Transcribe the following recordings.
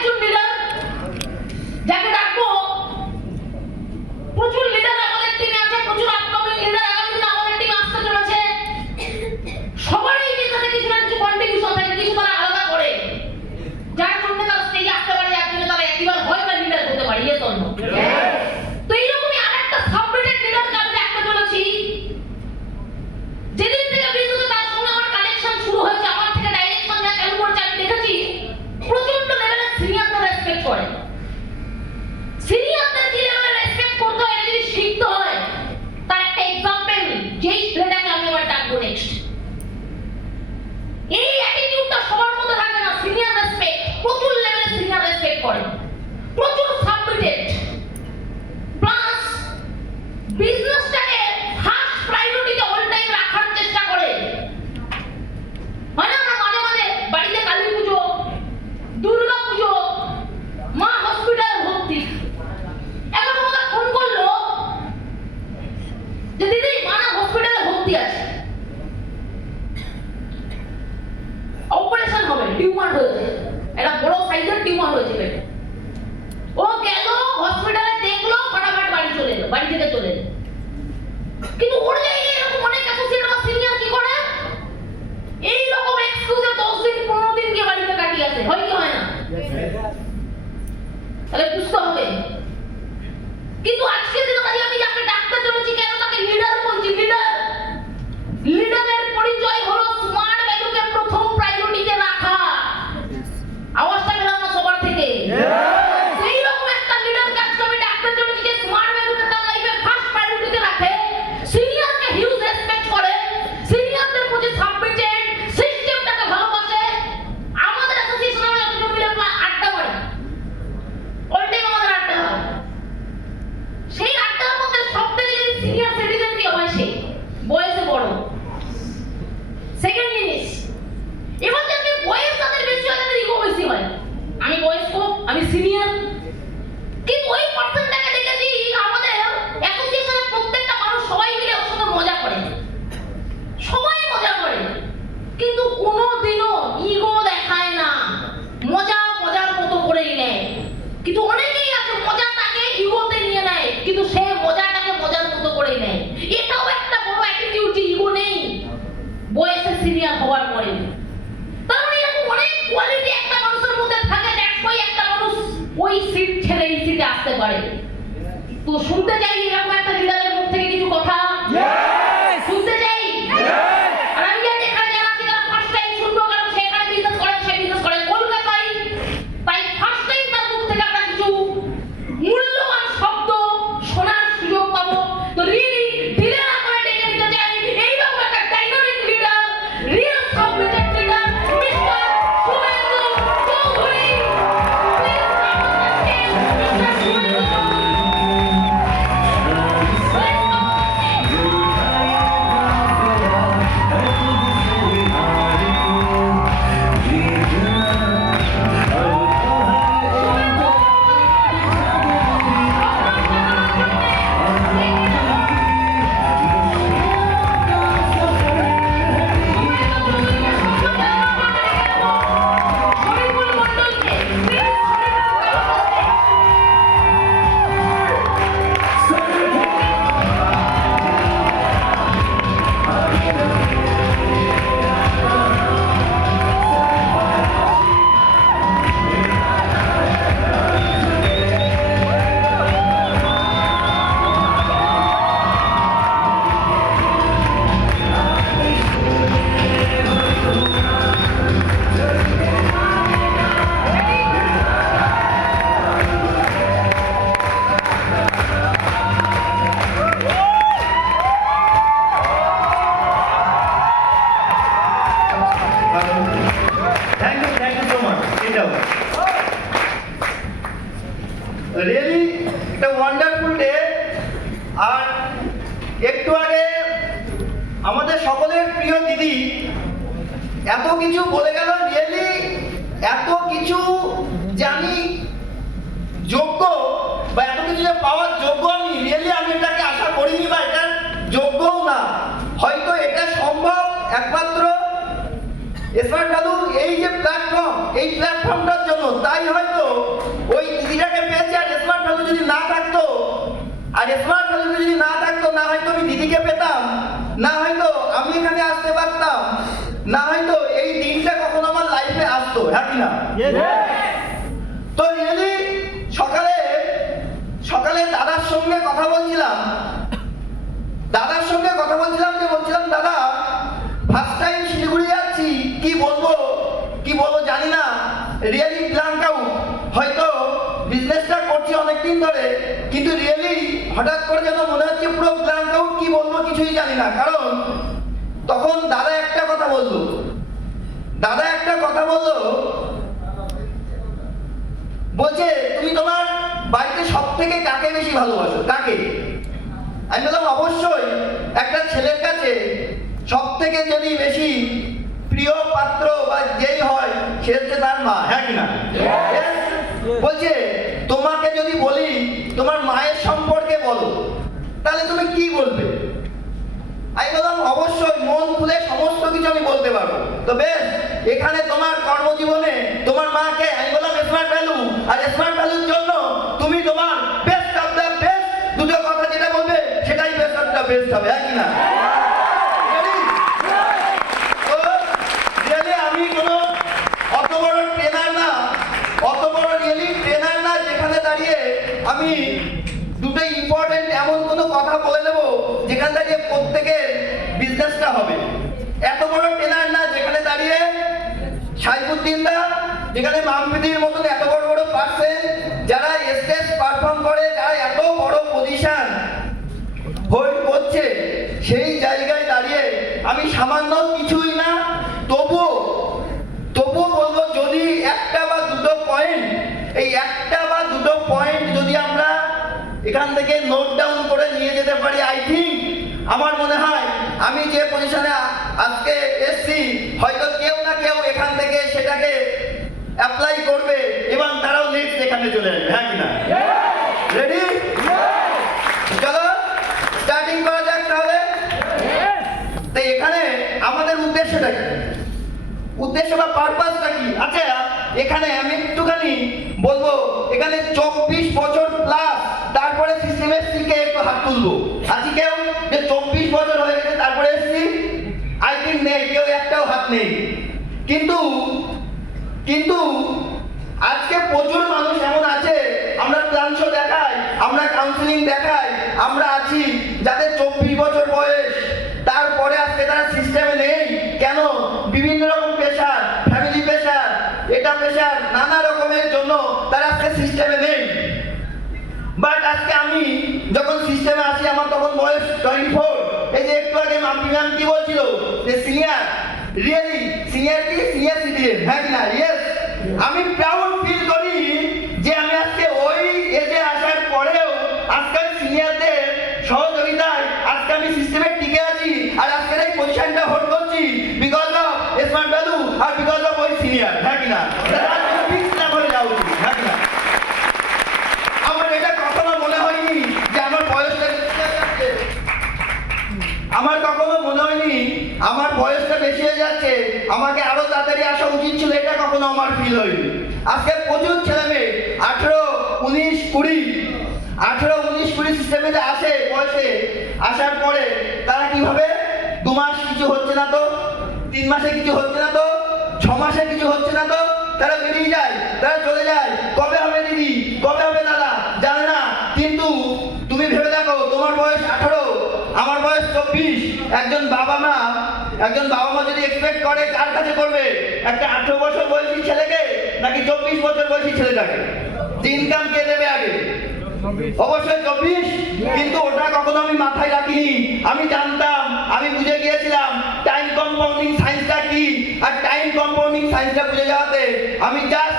একজন লিডার যাকে ডাকবো। প্রচুর লিডার আমাদের টিমে আছে, প্রচুর আপকামিং লিডার আগামী দিনে আমাদের টিমে আসতে চলেছে। সবারই বিজনেসে কিছু না কিছু কন্ট্রিবিউশন থাকে, কিছু তারা আলাদা করে, যার জন্য তারা স্টেজে আসতে পারে, যার জন্য তারা একবার হয় বা লিডার হতে পারে। Yes or no? তো এইরকমই আরেকটা সাবমিটেড লিডারকে আমি ডাকতে চলেছি। যেদিন থেকে বিজনেসে তার সঙ্গে আমার কানেকশন শুরু হয়েছে, আমার থেকে ডাইরেকশন যা চালু করেছে, আমি দেখেছি প্রচন্ড লেভেলে সিনিয়রদের রেসপেক্ট করে। সিনিয়রদের যে লেভেলে রেসপেক্ট করতে হয়, যদি শিখতে হয়, তার একটা এক্সাম্পল যেই ছেলেটাকে আমি এবার ডাকবো নেক্সট। এই অ্যাটিটিউডটা সবার মধ্যে থাকে না। সিনিয়র রেসপেক্ট, প্রচুর লেভেলে সিনিয়র রেসপেক্ট করে, প্রচুর সাবমিটেড, প্লাস বিজনেসটাকে ফার্স্ট প্রায়োরিটিতে অল টাইম রাখার চেষ্টা করে। হয় না, আমরা মাঝে মাঝে বাড়িতে কালী পুজো, দুর্গা পুজো, মা হসপিটালে ভর্তি, এখন আমাকে ফোন করলো যে দিদি মা না হসপিটালে ভর্তি আছে, অপারেশন হবে, টিউমার হয়েছে, একটা বড় সাইজের টিউমার হয়েছে পেটে। ও গেল হসপিটালে, দেখলো, ফটাফট বাড়ি চলে এলো, বাড়ি থেকে চলে এলো। কিন্তু ওর জায়গায় এরকম অনেক অ্যাসোসিয়েট বা সিনিয়র কি করে, এই রকম এক্সকিউজে 10 দিন 15 দিন গিয়ে বাড়িতে কাটিয়ে আসে। হয় কি হয় না? তাহলে বুঝতে হবে। কিন্তু আজকে দিনে কাজে আমি যাকে ডাকতে চলেছি, কেন তাকে লিডার বলছি? লিডারের পরিচয় হলো স্মার্ট ভ্যালুকে প্রথম প্রায়োরিটিতে রাখা। আওয়াজটা পেলাম না সবার থেকে? সেই রকম একটা লিডার কাজকে আমি ডাকতে চলেছি যে স্মার্ট ভ্যালুকে তার লাইফে ফার্স্ট প্রায়োরিটিতে রাখে, সিনিয়রকে হিউজ রেসপেক্ট করে, সিনিয়রদের প্রতি সাবমিটেড, সিস্টেমটাকে ভালোবাসে। আমাদের অ্যাসোসিয়েশনে আমরা যতজন মিলে আড্ডা মারি, অল টাইম আমাদের আড্ডা হয়। সেই আড্ডার মধ্যে সবথেকে যদি সিনিয়র সিটিজেন কে হয়, সে বয়সে বড়। সেকেন্ড জিনিস, এবার যাদের বয়স তাদের বেশি হয়, তাদের ইগো বেশি হয়। আমি বয়স্ক, আমি সিনিয়র। কিন্তু ওই পার্সনটাকে দেখেছি আমাদের অ্যাসোসিয়েশনের প্রত্যেকটা মানুষ সবাই মিলে ওর সাথে মজা করে, সবাই মজা করে, কিন্তু কোনোদিনও ইগো দেখায় না, মজা মজার মতো করেই নেয়। কিন্তু অনেকেই আছে মজাটাকে ইগোতে নিয়ে নেয়, কিন্তু সে মজাটাকে মজার মতো করেই নেয়। এটাও একটা বড় অ্যাটিটিউড যে ইগো নেই বয়সে সিনিয়র হওয়ার পরে। তার মানে এরকম অনেক কোয়ালিটি একটা মানুষের মধ্যে থাকে, দ্যাটস ওয়াই একটা মানুষ ওই সিট ছেড়ে এই সিটে আসতে পারে। তো শুনতে চাই এরকম একটা লিডারের মুখ থেকে কিছু কথা। শুনতে চাই। আর আমি জানি এখানে যারা আছে তারা ফার্স্ট টাইম শুনবো, কারণ সে এখানে বিজনেস করে, সে বিজনেস করে কলকাতায়। তাই ফার্স্ট টাইম তার মুখ থেকে আমরা কিছু মূল্যবান শব্দ শোনার সুযোগ পাবো। তো রিয়েলি ডিলে না করে ডেকে নিতে চাই এইরকম একটা dynamic leader, real submitted leader, mister Suvendu Chowdhury. Please আমাদেরকে মিস্টার শুভেন্দু চৌধুরী। রিয়েলি একটা ওয়ান্ডারফুল ডে। আর একটু আগে আমাদের সকলের প্রিয় দিদি এত কিছু বলে গেল, রিয়েলি এত কিছু জানি যোগ্য বা এত কিছু যে পাওয়ার যোগ্য আমি রিয়েলি আমি এটাকে আশা করিনি বা এটার যোগ্যও না। হয়তো এটা সম্ভব একমাত্র স্মার্ট ভ্যালু এই যে প্ল্যাটফর্ম, এই প্ল্যাটফর্মটার জন্য। তাই হয়তো যদি না থাকতো, না হয়তো আমি দিদিকে পেতাম, না হয়তো আমি এখানে আসতে পারতাম, না হয়তো এই দিনটা কখনো আমার লাইফে আসতো, হ্যাঁ কি না? তো রিয়েলি সকালে সকালে দাদার সঙ্গে কথা বলছিলাম, যে বলছিলাম দাদা ফার্স্ট টাইম শিলিগুড়ি যাচ্ছি, কি বলবো জানি না, রিয়েলি ব্ল্যাঙ্ক আউট। হয়তো বিজনেসটা করছি অনেকদিন ধরে, কিন্তু রিয়েলি হঠাৎ করে যেন মনে হচ্ছে পুরো ব্ল্যাঙ্ক আউট, কি বলবো কিছুই জানি না। কারণ তখন দাদা একটা কথা বললো, বলছে তুমি তোমার বাড়িতে সব থেকে কাকে বেশি ভালোবাসো, কাকে? আমি বললাম অবশ্যই একটা ছেলের কাছে সব থেকে যদি বেশি প্রিয় পাত্র বা যেই হয় সে হচ্ছে তার মা, হ্যাঁ কিনা? বলছে তোমাকে যদি বলি তোমার মায়ের সম্পর্কে বলো, তাহলে তুমি কি বলবে? আমি বললাম অবশ্যই মন খুলে সমস্ত কিছু আমি বলতে পারবো। তো বেশ, এখানে তোমার কর্মজীবনে তোমার মাকে, আমি বললাম স্মার্ট ভ্যালু, আর স্মার্ট ভ্যালুর জন্য তুমি তোমার বেস্ট অফ দ্য বেস্ট দুটো কথা যেটা বলবে সেটাই বেস্ট অফ দ্য বেস্ট হবে, হ্যাঁ কিনা? তো রিয়েলি আমি কোনো অত বড় ট্রেনার না, যেখানে দাঁড়িয়ে আমি দুটো ইম্পর্টেন্ট এমন কোনো কথা বলে দেবো যেখানে দাঁড়িয়ে প্রত্যেকের বিজনেসটা হবে। এত বড় ট্রেনার না যেখানে দাঁড়িয়ে সাইফুদ্দিন দা, যেখানে মামপিদির মতন এত বড় বড় পার্সন যারা স্টেজ পারফর্ম করে, যারা এত বড় পজিশন হোল্ড করছে, সেই জায়গায় দাঁড়িয়ে আমি সামান্য কিছুই না, তবুও বলবো যদি একটা বা দুটো পয়েন্ট যদি আমরা এখান থেকে নোট ডাউন করে নিয়ে যেতে পারি, আই থিঙ্ক আমার মনে হয় আমি যে পজিশনে আজকে এসছি, হয়তো কেউ না কেউ এখান থেকে সেটাকে অ্যাপ্লাই করবে এবং তারাও নেক্সট এখানে চলে আসবে, হ্যাঁ কিনা? রেডি? চলো স্টার্টিং করা যাক তাহলে। তো এখানে আমাদের উদ্দেশ্যটা কি, বা পারপাসটা কি? আচ্ছা, এখানে আমি একটুখানি বলবো, এখানে 24 বছর প্লাস তারপরে সিস্টেমের দিকে একটু হাত তুলবো। আজকে কেউ যে 24 বছর হয়ে গেছে তারপরে এসছি, আই থিঙ্ক নেই, কেউ একটাও হাত নেই। কিন্তু আজকে প্রচুর মানুষ এমন আছে, আমরা প্ল্যান শো দেখাই, আমরা কাউন্সিলিং দেখাই, আমরা আছি যাদের 24 বছর বয়স, তারপরে আজকে তারা সিস্টেমে নেই। কেন? বিভিন্ন রকম প্রেশার, ফ্যামিলি প্রেশার, এটা প্রেশার, নানা রকমের জন্য তারা আজকে সিস্টেমে নেই। বাট আজকে আমি যখন সিস্টেমে আসি, আমার তখন বয়স 24। এই যে একটু আগে ম্যাম কি বলছিল যে সিনিয়র, রিয়েলি সিনিয়র সিটিজেন, হ্যাঁ কিনা? ইয়েস, আমি প্রাউড ফিল করি যে আমি আজকে ওই এজে আসার পরেও আজকাল সিনিয়রদের সহযোগিতায় আজকে আমি সিস্টেমে টিকে আছি, আর আজকের এই পজিশনটা হোল্ড করছি বিকজ অফ স্মার্ট ভ্যালু আর বিকজ অফ ওই সিনিয়র, হ্যাঁ কিনা? তার জন্য ফিক্স না করে যাওয়া উচিত, হ্যাঁ কিনা? আমার এটা কখনো মনে হয়নি যে আমার বয়সটা বেশি হয়ে যাচ্ছে, আমার বয়সটা বেশি হয়ে যাচ্ছে, আমাকে আরো তাড়াতাড়ি আসা উচিত ছিল, এটা কখনো আমার ফিল হয়নি। আজকে প্রচুর ছেলে মেয়ে 18, 19, 20 সিস্টেমে যে আসে, বয়সে আসার পরে তারা কি ভাবে, 2 মাস কিছু হচ্ছে না তো, 3 মাসে কিছু হচ্ছে না তো, 6 মাসে কিছু হচ্ছে না তো, তারা বেরিয়ে যায়, তারা চলে যায়। কবে হবে দিদি, কবে হবে দাদা, জানে না। কিন্তু তুমি ভেবে দেখো, তোমার বয়স 18, আমার বয়স 24। একজন বাবা মা যদি এক্সপেক্ট করে, কার কাছে করবে? একটা 18 বছর বয়সী ছেলেকে নাকি 24 বছর বয়সী ছেলেটাকে? যে ইনকাম কে দেবে আগে? অবশ্যই 24। কিন্তু ওটা কখনো আমি মাথায় রাখিনি। আমি জানতাম, আমি বুঝে গিয়েছিলাম টাইম কম্পাউন্ডিং সায়েন্সটা কি, আর টাইম কম্পাউন্ডিং সায়েন্সটা বুঝে যাওয়াতে আমি জাস্ট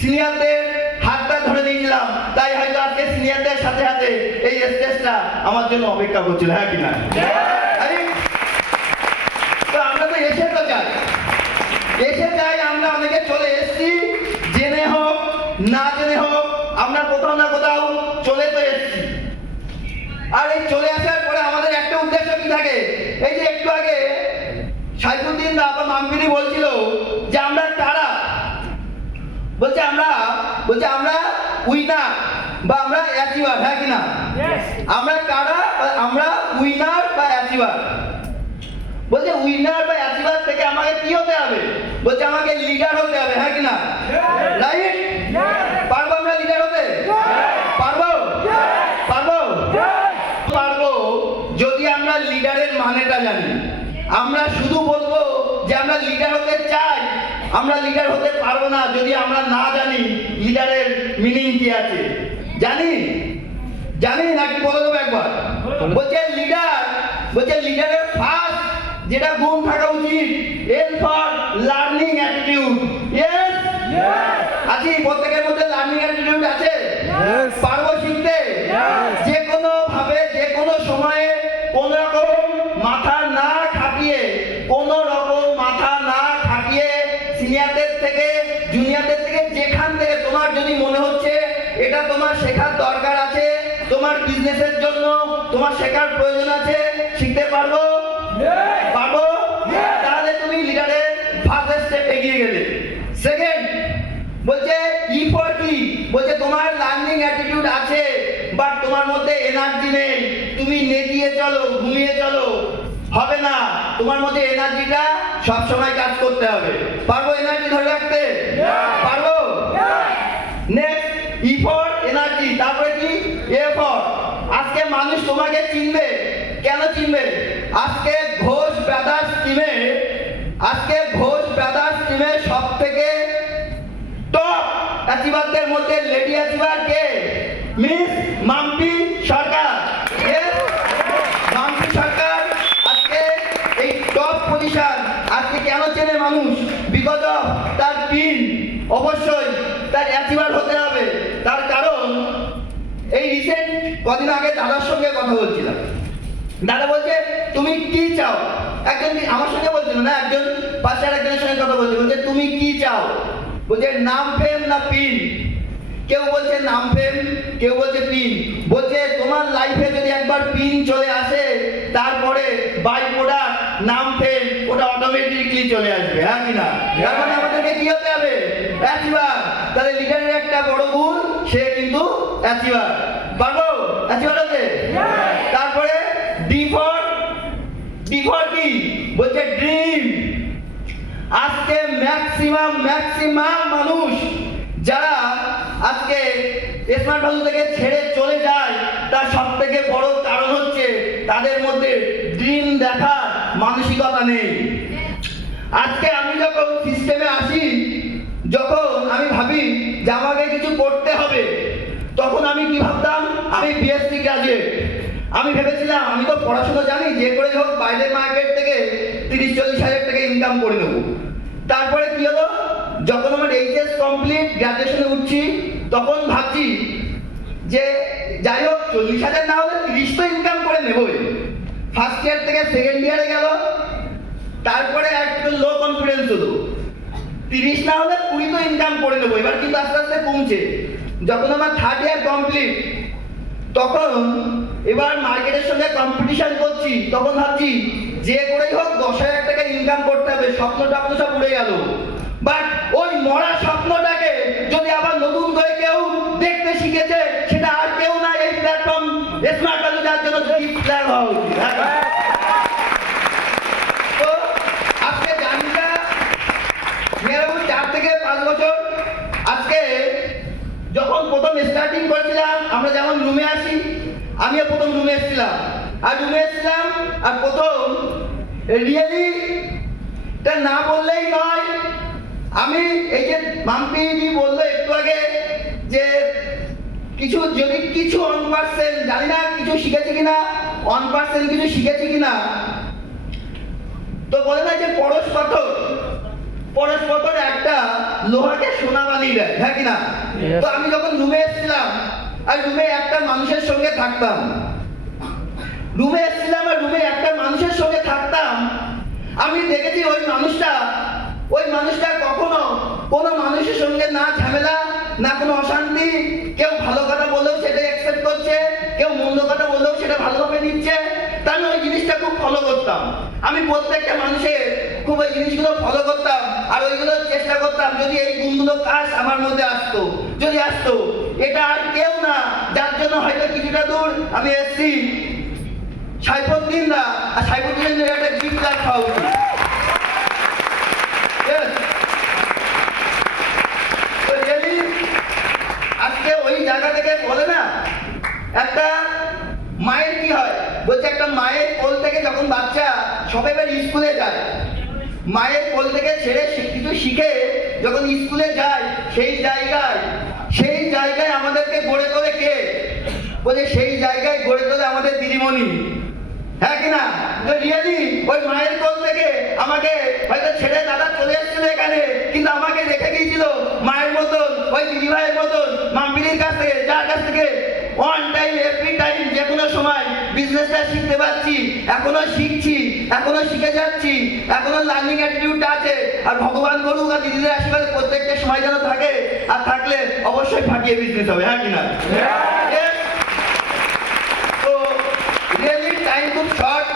সিনিয়রদের হাতটা ধরে নিয়েছিলাম। তাই হয়তো আজকে সিনিয়রদের সাথে সাথে এই স্টেজটা আমার জন্য অপেক্ষা করছিল, হ্যাঁ কিনা? তো আমরা তো এসে যাই, আমরা অনেকে চলে এসেছি, জেনে হোক না জেনে হোক, আমরা কোথাও না কোথাও চলে তো এসেছি। আর এই চলে আসার পরে আমাদের একটা উদ্দেশ্য কি থাকে? এই যে একটু আগে সাইফুদ্দিন দা বা মামপিদি বলছিল যে আমরা কারা, বলছে আমরা উইনার। বা আমরা অ্যাচিভার, হ্যাঁ কি না? আমরা কারা? আমরা উইনার বা অ্যাচিভার। বলছে উইনার বা অ্যাচিভার থেকে আমাকে কি হতে হবে? বলছে আমাকে লিডার হতে হবে, হ্যাঁ কি না? রাইট? পারবো আমরা লিডার হতে? পারবো? পারবো? পারবো যদি আমরা লিডারের মানেটা জানি। আমরা শুধু বলবো যে আমরা লিডার হতে চাই, আমরা লিডার হতে পারবো না যদি আমরা না জানি লিডারের মিনিং কি আছে। জানি? জানি নাকি বলে দেবো একবার? বলছে লিডার, বলছে লিডারের ফার্স্ট যেটা গুণ থাকা উচিত, L for learning attitude. Yes? আছে? প্রত্যেকের মধ্যে লার্নিং অ্যাটিটিউড আছে? পারবো শিখতে? যে কোনো ভাবে যে কোনো সময়ে কোন রকম মাথা না খাটিয়ে, কোন রকম মাথা না খাটিয়ে সিনিয়রদের থেকে জুনিয়রদের থেকে যেখান থেকে তোমার যদি মনে হচ্ছে এটা তোমার শেখার দরকার আছে, তোমার বিজনেসের জন্য তোমার শেখার প্রয়োজন আছে, শিখতে পারবো? পারবো? তাহলে তুমি লিডারের ফার্স্ট স্টেপ এগিয়ে গেলে। সেকেন্ড বলছে ই ফর কি? বলছে তোমার লার্নিং অ্যাটিটিউড আছে বাট তোমার মধ্যে এনার্জি নেই, তুমি নেতিয়ে চলো, ঘুমিয়ে চলো, হবে না। তোমার মধ্যে এনার্জিটা সব সময় কাজ করতে হবে। পারবো এনার্জি ধরে রাখতে? পারবো? নেক্সট ই ফর এনার্জি, তারপরে কি? A for. আজকে মানুষ তোমাকে চিনবে। কেন চিনবে? আজকে ঘোষ ব্রাদার্স টিমে, আজকে ঘোষ ব্রাদার্স টিমে সব থেকে টপ অ্যাচিভারদের মধ্যে লেডি অ্যাচিভার কে? মিস মাম্পি সরকার। Yes? মাম্পি সরকার আজকে এই টপ পজিশন। আজকে কেন চেনে মানুষ? বিকজ অফ তার পিন। অবশ্যই তার অ্যাচিভার হতে হবে। তার কারণ এই রিসেন্ট কদিন আগে দাদার সঙ্গে কথা বলছিলাম। দাদা বলছে তুমি কি চাও? একজন আমার সঙ্গে বলছিল না, একজন পাশের একজনের সঙ্গে কথা বলছে, বলছে তুমি কি চাও? বলছে নাম ফেম না পিন। কেউ বলছে নাম ফেম, কেউ বলছে পিন। বলছে তোমার লাইফে যদি একবার পিন চলে আসে তারপরে বাই প্রোডাক্ট নাম ফেম ওটা অটোমেটিকলি চলে আসবে, হ্যাঁ কি না? তার মানে আমাদেরকে কি হতে হবে? অ্যাচিভার। তাহলে লিডারের একটা বড় গুণ, সে কিন্তু অ্যাচিভার। পারবো অ্যাচিভার হতে? তারপরে ডি ফর কি? বলছে ড্রিম। আজকে ম্যাক্সিমাম মানুষ যারা আজকে স্মার্ট ভ্যালু থেকে ছেড়ে চলে যায় তার সব থেকে বড় কারণ হচ্ছে তাদের মধ্যে ড্রিম দেখার মানসিকতা নেই। আজকে আমি যখন সিস্টেমে আসি, যখন আমি ভাবি যে আমাকে কিছু করতে হবে, তখন আমি কি ভাবতাম? আমি বিএসসি গ্রাজুয়েট। আমি ভেবেছিলাম আমি তো পড়াশোনা জানি, যে করে হোক বাইরের মার্কেট থেকে 30-40 হাজার টাকা ইনকাম করে নেব। তারপরে কি হলো? যখন আমার এইচএস কমপ্লিট, গ্রাজুয়েশনে উঠছি, তখন ভাবছি যে যাই হোক 40,000 না হলে 30 তো ইনকাম করে নেবই। ফার্স্ট ইয়ার থেকে সেকেন্ড ইয়ারে গেল, তারপরে একটু লো কনফিডেন্স হলো, 30 না হলে 20 তো ইনকাম করে নেবো। এবার কিন্তু আস্তে আস্তে কমছে। যখন আমার থার্ড ইয়ার কমপ্লিট, তখন এবার মার্কেটের সঙ্গে কম্পিটিশন করছি, তখন ভাবছি যে করেই হোক 10,000 টাকা ইনকাম করতে হবে। স্বপ্নটা আপনার সব উড়ে গেল। বাট ওই মরা স্বপ্নটাকে যদি আবার নতুন করে কেউ দেখতে শিখেছে, সেটা আর কেউ না, এই প্ল্যাটফর্ম স্মার্ট ভ্যালু যার জন্য প্ল্যান হওয়া উচিত। তো আজকে জার্নিটা 4 থেকে 5 বছর। আজকে যখন প্রথম স্টার্টিং করেছিলাম, আমরা যেমন রুমে আসি, আমিও প্রথম রুমে এসেছিলাম, আর প্রথম রিয়েলি তা না বললেই নয়। আমি এই যে মাম্পি বললো একটু আগে যে কিছু যদি কিছু 1% জানি না কিছু শিখেছি কিনা, 1% কিছু শিখেছি কিনা, তো বলে না যে পরশ পাথর একটা লোহাকে সোনা বানিয়ে দেয়, হ্যাঁ কিনা? তো আমি যখন রুমে এসেছিলাম আর রুমে একটা মানুষের সঙ্গে থাকতাম, আমি দেখেছি ওই মানুষটা কখনো কোনো মানুষের সঙ্গে না ঝামেলা, না কোনো অশান্তি। কেউ ভালো কথা বললেও সেটা অ্যাকসেপ্ট করছে, কেউ মন্দ কথা বললেও সেটা ভালোভাবে নিচ্ছে। তাই আমি ওই জিনিসটা খুব ফলো করতাম। আমি প্রত্যেকটা মানুষের খুব ওই জিনিসগুলো ফলো করতাম আর ওইগুলো চেষ্টা করতাম যদি এই গুণগুলো কাজ আমার মধ্যে আসতো, যদি আসতো এটা আর কেউ না, যার জন্য হয়তো কিছুটা দূর আমি এসছি, সাইফুদ্দিন দা। আর সাইফুদ্দিনের একটা বিগ ক্লাস খাওয়া উচিত। Yes. তো really আজকে ওই জায়গা থেকে বলে না, একটা মায়ের কি হয় বলছে, একটা মায়ের কোল থেকে যখন বাচ্চা সবাই এবার স্কুলে যায়, মায়ের কোল থেকে ছেড়ে কিছু শিখে যখন স্কুলে যায়, সেই জায়গায় আমাদেরকে গড়ে তোলে কে? বলে সেই জায়গায় গড়ে তোলে আমাদের দিদিমণি। হ্যাঁ কিনা? তো রিয়েলি ওই মায়ের কোল থেকে আমাকে হয়তো ছেড়ে দাদা চলে এসেছিল এখানে, কিন্তু আমাকে রেখে গিয়েছিল মায়ের মতন, ওই দিদিভাইয়ের মতন, মাম্পিলির কাছ থেকে, যার কাছ থেকে অন টাইম এভরি টাইম যে কোনো সময় বিজনেসটা শিখতে পারছি, এখনো শিখছি, এখনো শিখে যাচ্ছি, এখনো লার্নিং অ্যাটিটিউডটা আছে। আর ভগবান করুক আর দিদিদের আশীর্বাদে প্রত্যেকটা সময় যেন থাকে, আর থাকলে অবশ্যই ফাটিয়ে বিজনেস হবে। হ্যাঁ কিনা? Yes. তো রিয়েলি টাইম খুব শর্ট।